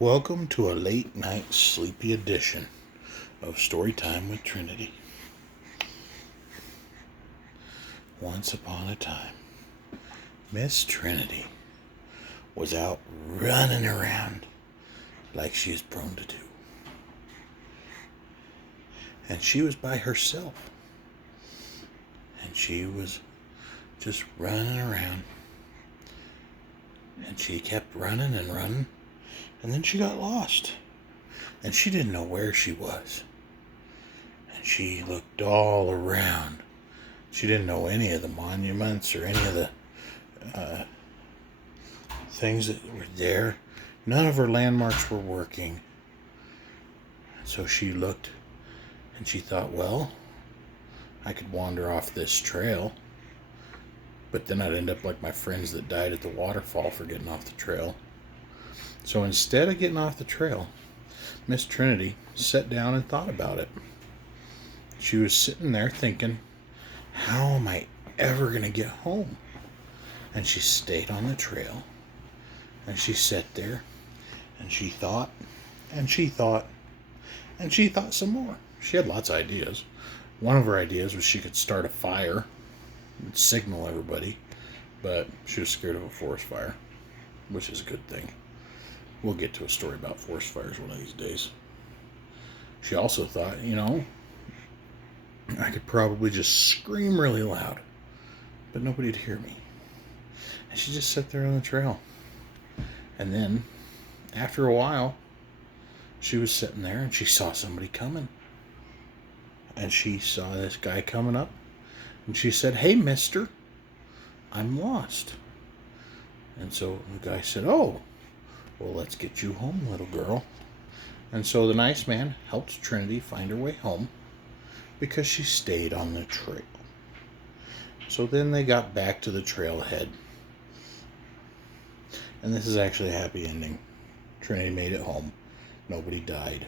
Welcome to a late night sleepy edition of Storytime with Trinity. Once upon a time, Miss Trinity was out running around like she is prone to do. And she was by herself. And she was just running around. And she kept running and running. And then she got lost. And she didn't know where she was. And she looked all around. She didn't know any of the monuments or any of the things that were there. None of her landmarks were working. So she looked and she thought, well, I could wander off this trail. But then I'd end up like my friends that died at the waterfall for getting off the trail. So instead of getting off the trail, Miss Trinity sat down and thought about it. She was sitting there thinking, how am I ever going to get home? And she stayed on the trail, and she sat there, and she thought, and she thought, and she thought some more. She had lots of ideas. One of her ideas was she could start a fire and signal everybody, but she was scared of a forest fire, which is a good thing. We'll get to a story about forest fires one of these days. She also thought, I could probably just scream really loud, but nobody'd hear me. And she just sat there on the trail. And then, after a while, she was sitting there and she saw somebody coming. And she saw this guy coming up. And she said, "Hey, mister, I'm lost." And so the guy said, "Oh, well, let's get you home, little girl." And so the nice man helped Trinity find her way home because she stayed on the trail. So then they got back to the trailhead. And this is actually a happy ending. Trinity made it home. Nobody died.